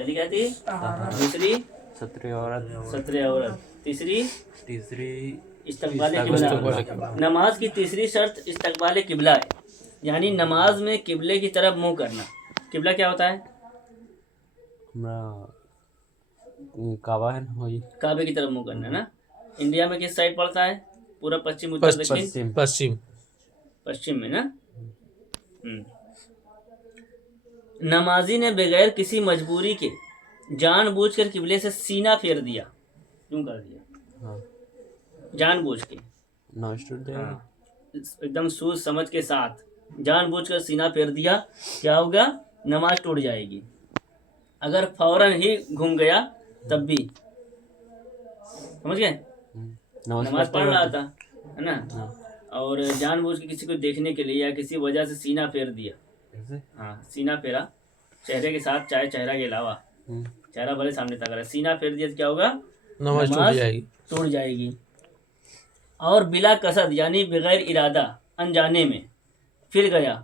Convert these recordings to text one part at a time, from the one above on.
पहली क्या थी? दूसरी सत्रह औरत, 17 औरत, तीसरी तीसरी इस्तकबाल किबला। नमाज की तीसरी शर्त इस्तकबाल किबला है, यानी नमाज में किबले की तरफ मुंह करना। किबला क्या होता है? हमारा काबा है ना, वही काबे की तरफ मुंह करना ना। इंडिया में किस साइड पड़ता है? पूरा पश्चिम, उत्तर, दक्षिण? पश्चिम। पश्चिम। पश्चिम में ना। नमाजी ने बगैर किसी मजबूरी के जानबूझकर किबले से सीना फेर दिया, क्यों कर दिया? हाँ, जानबूझ के, नमाज टूट जाएगी। हाँ, एकदम सूझ समझ के साथ जानबूझकर सीना फेर दिया, क्या होगा? नमाज टूट जाएगी। अगर फौरन ही घूम गया तब भी, समझ गए? नमाज पढ़ रहा था, है ना, और जानबूझ के किसी को देखने के लिए या किसी वजह से सीना फेर दिया, हाँ, सीना फेरा, चेहरे के साथ, चाहे चेहरा के अलावा, चेहरा भले सामने तक रहा, सीना फेर दिया तो क्या होगा? नमाज टूट जाएगी। टूट जाएगी। और बिला कसद यानी बगैर इरादा, अनजाने में फिर गया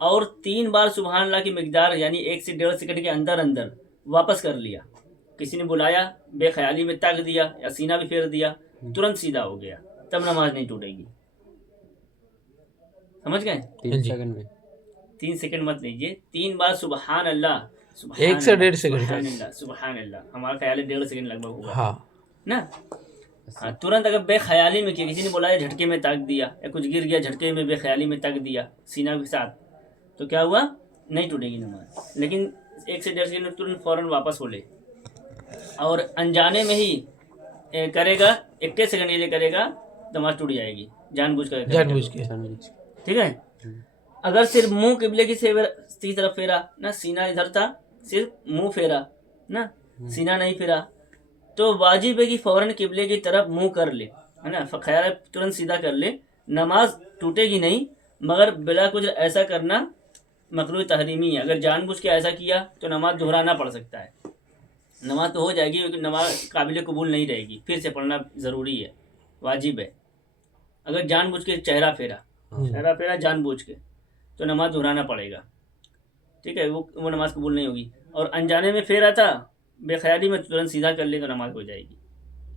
और 3 बार सुबहान अल्लाह की मिकदार यानी 1 से 1.5 सेकंड के अंदर अंदर वापस कर लिया। किसी ने बुलाया, बेख्याली में ताक दिया या सीना भी फेर दिया, तुरंत सीधा हो गया, तब नमाज नहीं टूटेगी। समझ गए? 3 सेकंड में 3 सेकंड मत लीजिए, 3 बार सुबहान अल्लाह, 1 से 1.5 सेकंड सुबहान अल्लाह, सुबहान अल्लाह, हमारा ख्याल है 1.5 सेकंड लगभग हुआ, हाँ ना। हाँ, तुरंत अगर बेख्याली में किया, किसी ने बुलाया झटके में ताक दिया या कुछ गिर गया झटके में बेख्याली में ताक दिया सीना के साथ, तो क्या हुआ? नहीं टूटेगी नमाज। लेकिन 1 से 1.5 सेकंड तुरंत फौरन वापस हो ले, और अनजाने में ही करेगा, 1 सेकंड के लिए करेगा, नमाज टूट जाएगी, जानबूझ कर जानबूझ के। ठीक है। अगर सिर्फ मुंह किबले की तरफ फेरा ना, सीना इधर था, सिर्फ मुंह फेरा ना, सीना नहीं फेरा, तो वाजिब है कि फौरन किबले की तरफ मुंह कर ले, है ना, ख्याल तुरंत सीधा कर ले, नमाज टूटेगी नहीं, मगर बिला कुछ ऐसा करना मकरूह तहरीमी है। अगर जानबूझ के ऐसा किया तो नमाज दोहराना पड़ सकता है। नमाज तो हो जाएगी लेकिन नमाज काबिल कबूल नहीं रहेगी, फिर से पढ़ना ज़रूरी है, वाजिब है। अगर जानबूझ के चेहरा फेरा जानबूझ के, तो नमाज दोहराना पड़ेगा, ठीक है, वो नमाज कबूल नहीं होगी। और अनजाने में फेरा था, बेख्याली में तुरंत सीधा कर ले तो नमाज हो जाएगी।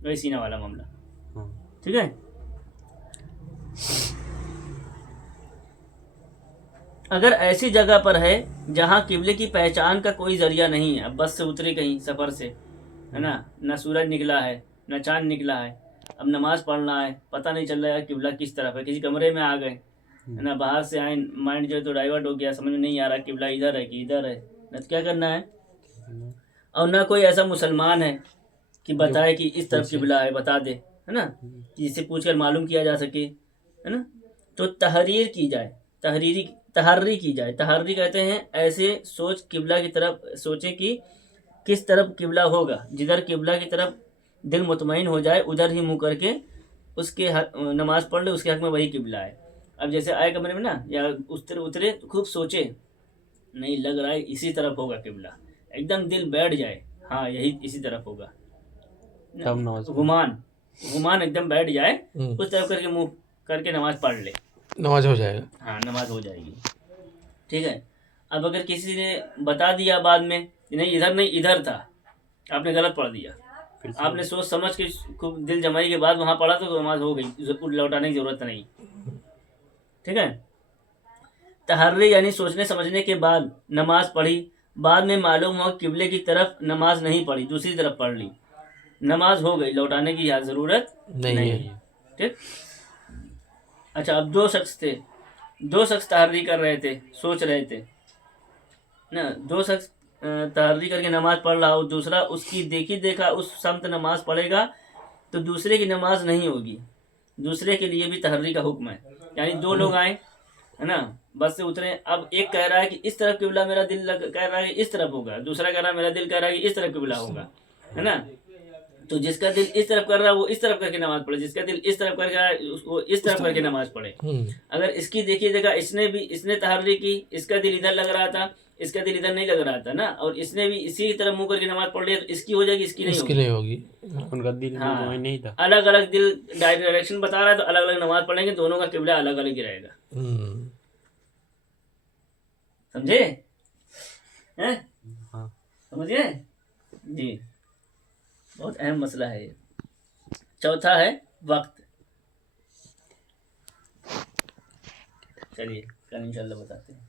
वही सीना वाला मामला, ठीक है। अगर ऐसी जगह पर है जहाँ किबले की पहचान का कोई जरिया नहीं है, अब बस से उतरे कहीं सफ़र से, है ना, न सूरज निकला है न चांद निकला है, अब नमाज पढ़ना है, पता नहीं चल रहा है किबला किस तरफ है, किसी कमरे में आ गए, है ना, बाहर से आए, माइंड जो है तो डाइवर्ट हो गया, समझ में नहीं आ रहा किबला इधर है कि इधर है, न तो क्या करना है? और ना कोई ऐसा मुसलमान है कि बताए कि इस तरफ किबला है, बता दे, है ना, जिससे पूछकर मालूम किया जा सके, है ना। तो तहरीर की जाए, तहर्री की जाए। तहर्री कहते हैं ऐसे सोच किबला की तरफ सोचे कि किस तरफ किबला होगा, जिधर किबला की तरफ दिल मुतमईन हो जाए उधर ही मुंह करके उसके नमाज पढ़ ले, उसके हक में वही किबला है। अब जैसे आए कमरे में ना, या उतरे तो खूब सोचे, नहीं लग रहा है इसी तरफ होगा किबला, एकदम दिल बैठ जाए, हाँ यही इसी तरफ होगा, गुमान एकदम बैठ जाए, उस तरफ करके मुंह करके नमाज पढ़ ले, नमाज हो जाएगा। हाँ, नमाज हो जाएगी, ठीक है। अब अगर किसी ने बता दिया बाद में नहीं इधर नहीं इधर था, आपने गलत पढ़ दिया, आपने सोच समझ के खूब दिल जमाई के बाद वहाँ पढ़ा तो नमाज हो गई, लौटाने की जरूरत नहीं, ठीक है। तहर्री यानी सोचने समझने के बाद नमाज पढ़ी, बाद में मालूम हुआ किबले की तरफ नमाज नहीं पढ़ी, दूसरी तरफ पढ़ ली, नमाज हो गई, लौटाने की जरूरत नहीं है, ठीक। अच्छा, अब 2 शख्स तहर्री कर रहे थे, सोच रहे थे ना, 2 शख्स तहर्री करके नमाज पढ़ रहा हो, दूसरा उसकी देखा उस समत नमाज पढ़ेगा तो दूसरे की नमाज नहीं होगी, दूसरे के लिए भी तहर्री का हुक्म है। यानी 2 लोग आए, है ना, बस से उतरे, अब एक कह रहा है कि इस तरफ किबला मेरा दिल कह रहा है कि इस तरफ होगा, दूसरा कह रहा है मेरा दिल कह रहा है कि इस तरफ किबला होगा, है ना। तो जिसका दिल इस तरफ कर रहा है वो इस तरफ करके नमाज पढ़े, जिसका दिल इस तरफ कर रहा है उसको इस तरफ करके नमाज पढ़े। अगर इसकी देखा इसने तहर्री की, इसका दिल इधर लग रहा था, इसका दिल इधर नहीं लग रहा था ना, और इसने भी इसी की तरफ मुंह करके नमाज पढ़ लिया, तो इसकी हो जाएगी, इसकी नहीं होगी। उनका दिल नहीं था, अलग अलग दिल डायरेक्शन बता रहा है, तो अलग अलग नमाज पढ़ेंगे, दोनों का किबला अलग अलग ही रहेगा, समझे हैं? समझिए। जी, बहुत अहम मसला है ये। चौथा है वक्त। चलिए कल इंशाल्लाह बताते हैं।